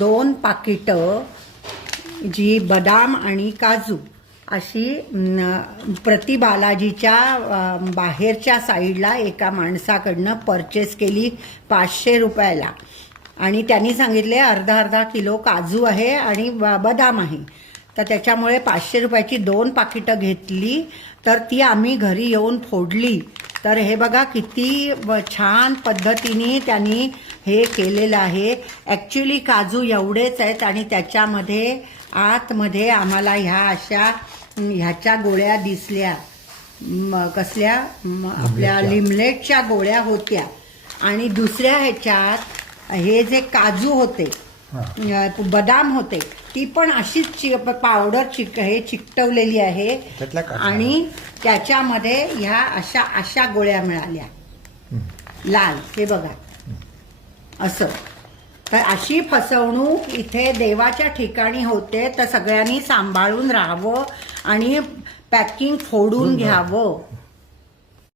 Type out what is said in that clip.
2 पाकिटं जी बदाम आणि काजू अशी प्रति बालाजीच्या बाहेरच्या साईडला एका माणसाकडनं परचेस केली 500 रुपयाला. आणि त्यांनी सांगितले अर्धा किलो काजू आहे आणि बदाम आहे. तर त्याच्यामुळे 500 रुपयाची 2 पाकिटं घेतली. तर ती आम्ही घरी येऊन फोडली. तर हे बघा किती छान पद्धतीने त्यांनी हे केलेलं आहे. ॲक्च्युली काजू एवढेच आहेत आणि त्याच्यामध्ये आतमध्ये आम्हाला ह्याच्या गोळ्या दिसल्या. कसल्या आपल्या लिमलेटच्या गोळ्या होत्या. आणि दुसऱ्या ह्याच्यात हे जे काजू होते बदाम होते ती पण अशीच पावडर हे चिकटवलेली आहे. आणि त्याच्यामध्ये ह्या अशा गोळ्या मिळाल्या लाल. हे बघा असं. तर अशी फसवणूक इथे देवाच्या ठिकाणी होते. तर सगळ्यांनी सांभाळून राहावं आणि पॅकिंग फोडून घ्यावं.